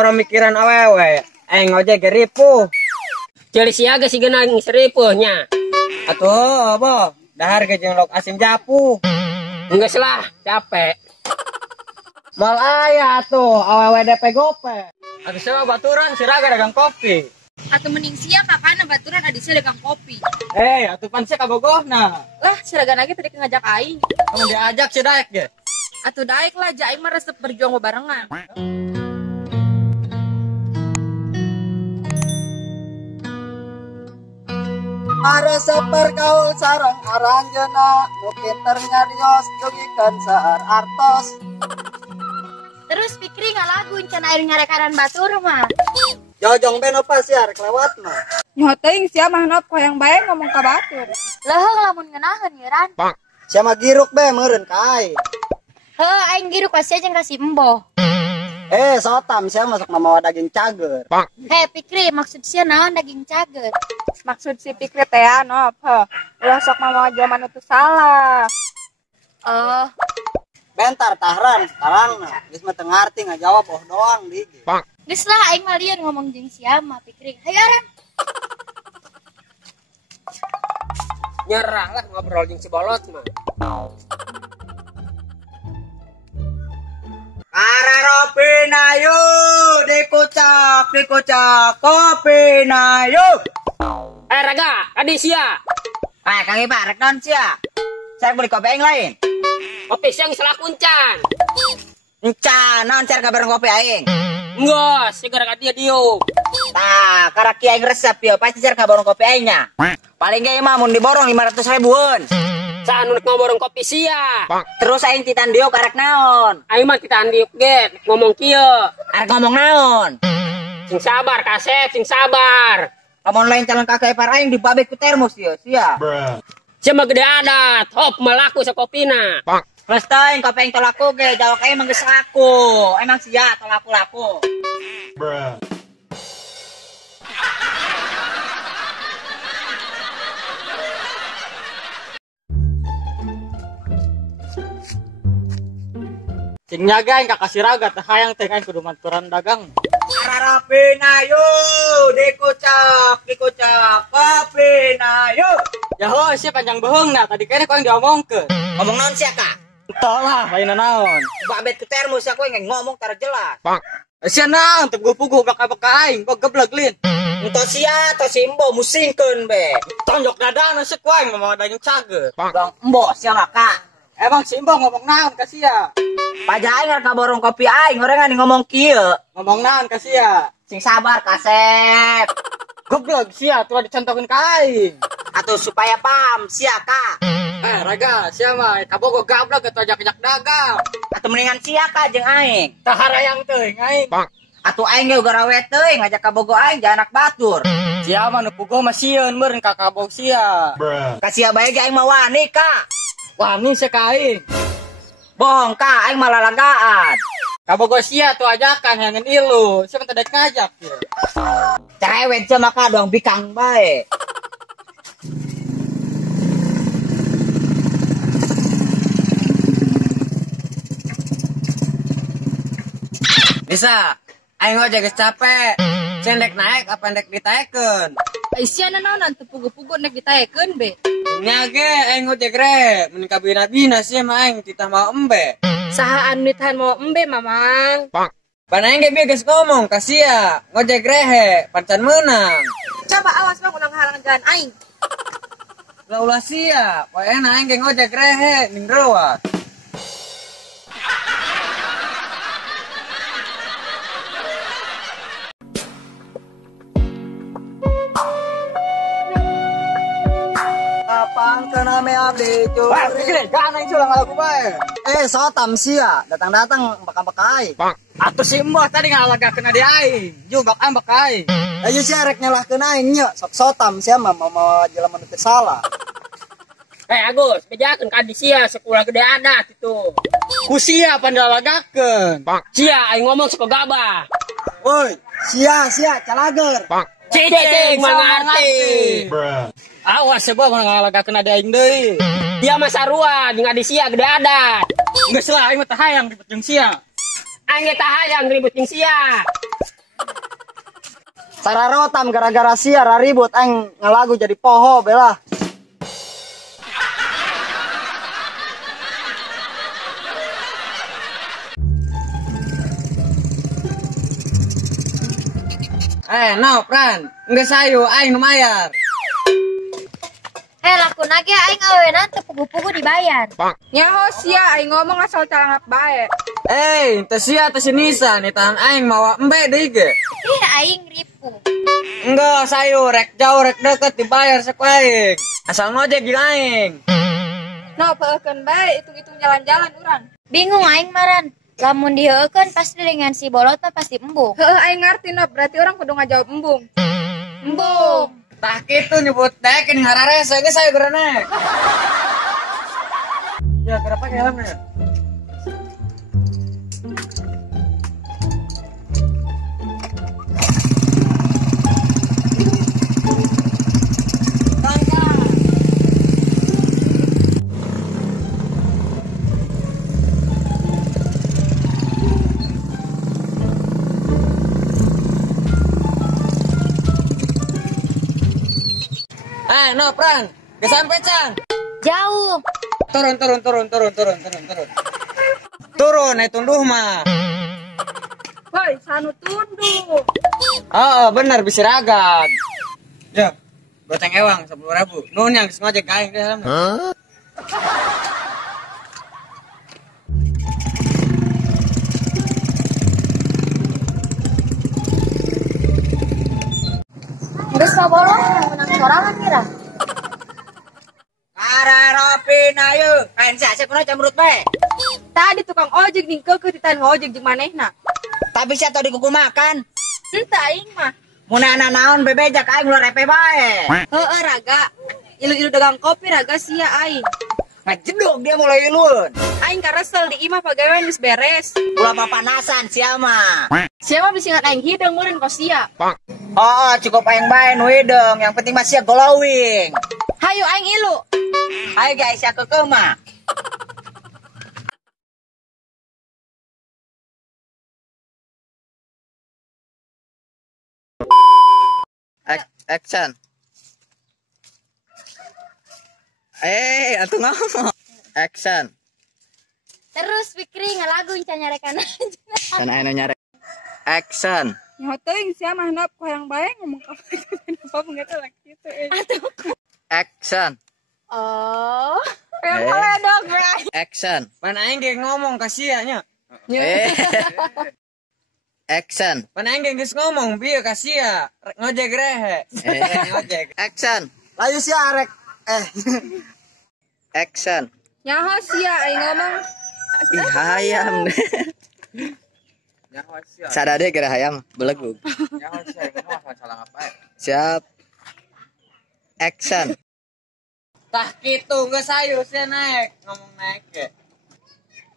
baru mikiran awewe. Ngojek ripuh. Jadi siaga si genang seripuhnya. Atuh, boh. Dahar ke jenglok asim japu. Enggak salah, capek. Mal ayah tuh, awewe DP gope. Aku sewa baturan siraga dagang kopi. Atau mending sia kakana baturan adisi dagang kopi. Atuh pan sih kabogohna. Lah, siragan lagi tadi ngajak aing. Kamu diajak si daek ge. Atuh daek lah, jaing mah resep berjuang barengan. Are sepergaul sarang aranjena nu pinter nyarios dugikan saar artos. Terus Fikri ngalagun can air nyarekaran batur mah. Jojong beno pasiar kelewat mah. Nyoting sia mah nop koyang bae ngomong ka batur. Leuheung lamun ngeunaheun ye Ran. Siapa giruk be meureun ka aing. Heuh aing giru ka sia jeung ka si Emboh. Sotam sia masuk mamawa daging cager. Fikri maksud sia naon daging cager? Maksud si Fikri teh nop heuh. Ulah sok mamawa jaman itu salah. Oh, Bentar tahran sekarang geus mah teu ngarti ngajawab doang di. geus lah aing mah lieur ngomong jeung sia mah Fikri. Hayu Ran. Nyerah lah ngobrol jeung si bolot mah. Araropi na yuk, dikucak kopi na yuk. Raga, adi sia. Kang Ipa, rek non sia. Saya beli kopi yang lain. Kopi siang salah kuncan. Encan, non cer kabar kopi aing. Enggak, si gara dia diuk. Tah, karaki aing resep yo, pasti cer kabar kopi aingnya. Paling gak mah mun diborong 500 ribuan. Saan unek ngoborong kopi sia. Terus aing titan diuk karek naon? Aing mah kita andiuk get, ngomong kieu. Arek ngomong naon? Sing sabar kasep, sing sabar. Lamun lain calon kakak ipar aing dibabek ku termos yo, sia. Sia mah gede adat, hop melaku sa kopina. Terus teuing kopi aing tolaku ge, jawab aing mah geus laku. Emang sia tolaku-laku. Sing nyagain kakak siraga teh hayang teh aing kudu maturan dagang. Araropi na yuk, dikucak kopi na yuk. Yaho sia panjang beheungna tadi kene kau yang diomongkeun. Ngomong naon sia Kak? Tah lah lain naon. Babet ke termos aku yang ngomong tara jelas. Sia naon teu puguh baka-baka aing kok gebleg lin. Ento sia to simbo musingkeun be. Tonjok dadana sek wae mamawa daging cager. Bang embo sia mah Kak. Emang si Mbah ngomong naon ka sia? Pajaing ka borong kopi aing orang ngomong kieu. Ngomong naon ka sia? Sing sabar kasep. Goblok sia tuh dicontohin ka aing. Atuh supaya paham sia Kak. Raga sia mah kabogo gablok atuh ajak-ajak dagang. Atuh mendingan sia Kak jeung aing. Tah harayang teuing aing. Atuh aing ge garawe teuing ngajak ka bogo aing jangan anak batur. Sia mah nu puguh mah sieun meureun ka kabog sia. Ka sia bae ge aing mah wani Kak. Wani sia ka aing. Bohong Kak, aing malah lalagaan. Kabogo sia tuh ajakan hangeun ilu. Sia teh ngajak ye. Cerewet sia mah Kak doang bikang bae. Bisa, aing ngojek geus capek. Cendek naik apa endek ditaekeun? Ai sia naon teu pugu-pugu nek ditaekeun be. Nya ge aing ngojek re, mun kabina-bina sia mah aing titah mau embe. Saha anu nitahan mau embe mamang. Pan aing ge geus ngomong ka sia, ngojek rehe, pancan meunang. Coba awas bang ulang halangan jalan aing. Ulah sia, poe aing ge ngojek rehe ning reuas. Apaan kana me abdi curi. Wah, gede, jangan aing sulang aku bae. Sotam sia datang-datang baka-baka aing. Atuh si Mbah tadi ngalagakeun adi aing. Juga ambak aing. Ayo sia rek nyalahkeun aing nya. Sok sotam sia mah mau jelema nu teu salah. Agus, bejakeun ka di sia sekolah gede adat itu. Ku sia pandalagakeun. Sia aing ngomong suka gabah. Woi, sia calager. Cicing mangarti. Awas sebab ngalagakeun adi aing deui. Dia mah sarua jeung adi sia gede adat. Geus lah aing mah teu hayang ribet jeung sia. Aing teh hayang ribut jeung sia. Sararotam gara-gara sia ribut aing ngalagu jadi poho bela. No, Pran. Enggak sayu, aing nu mayar. Laku nage aing awenan teu pugu-pugu dibayar. Nyaho sia aing ngomong asal calangap bae. Teu sia teu si Nisa, nih tahan aing mawa embe deui ge. Aing ripu. Enggak sayu, rek jauh rek deket dibayar saku aing. Asal ngojek jeung aing. No, peukeun bae hitung-hitung jalan-jalan urang. Bingung aing maran. Lamun diheukeun pasti dengan si bolot mah pasti embung. Heuh aing ngarti no, berarti orang kudu ngajawab embung. Embung. Tah kitu nyebut dek ini hararese geus sayu geurana. Ya, kenapa ke helmnya? No, Pran. Gak sampai, Chan. Jauh. Turun. Turun, tunduh mah. Woi, sanu tunduh. Bener bisa ragam. Ya, goceng ewang 10.000. Nun yang ngojek aing deh helmnya. Geus sabolong yang menang sorangan kira. Kararopin ayo. Kain sia kunaon camrut bae. Tadi tukang ojek ning keukeuh ditan ngojek jeung manehna. Tapi sia tadi kuku makan. Henteu aing mah. Mun ana naon bebejak aing ulah repe bae. Heueuh raga. Ilu-ilu dagang kopi raga sia aing. Ngajedog dia mulai ilun. Aing karesel di imah pagawean geus beres. Ulah papanasan sia mah. Sia mah bisi ngan aing hideung meureun kos sia. Cukup aing bae nu hideung, yang penting mah sia glowing. Hayu aing ilu. Ayo guys, sia keukeuh mah. Action. Atuh ngomong. Action. Terus Fikri ngalagu can nyarekan. Can aya nyarek. Action. Nyaho teuing sia mah handap hoyang bae ngomong ka apa begitu lah kitu. Action. Oh. Boleh dong, bray. Action. Pan aing ge ngomong ka sia nya. Action. Pan aing ge geus ngomong bieu ka sia, ngojek rehe. Ngojek. Action. Layu sia arek. Action. Nyaho sia aing ngomong. Ih hayam. Nyaho sia. Sadade gara hayam belegug. Nyaho sia ngomong asal salah apa. Siap. Action. Tah kitu geus sayu sia naik, ngomong naik ge.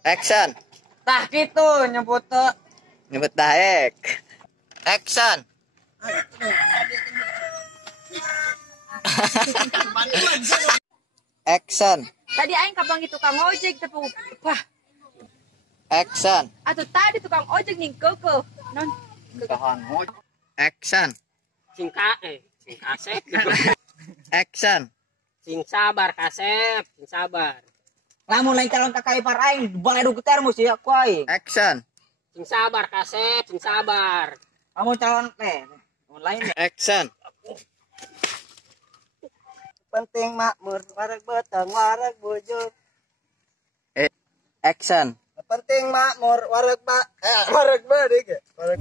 Action. Tah kitu nyebut daek. Action. Action. Tadi aing kapanggih tukang ojek tepung. Wah, Action. atuh tadi tukang ojek ning keukeuh. Non. Action. Sing kasep. Action. Sing sabar kasep, sing sabar. lamun lain calon kakak ipar aing bae du termos ya ku aing. Action. Sing sabar kasep, sing sabar. Kamu calon lain. Action. Penting makmur, wareg beteng, wareg bujur. Action. Penting makmur, wareg beudeung. Wareg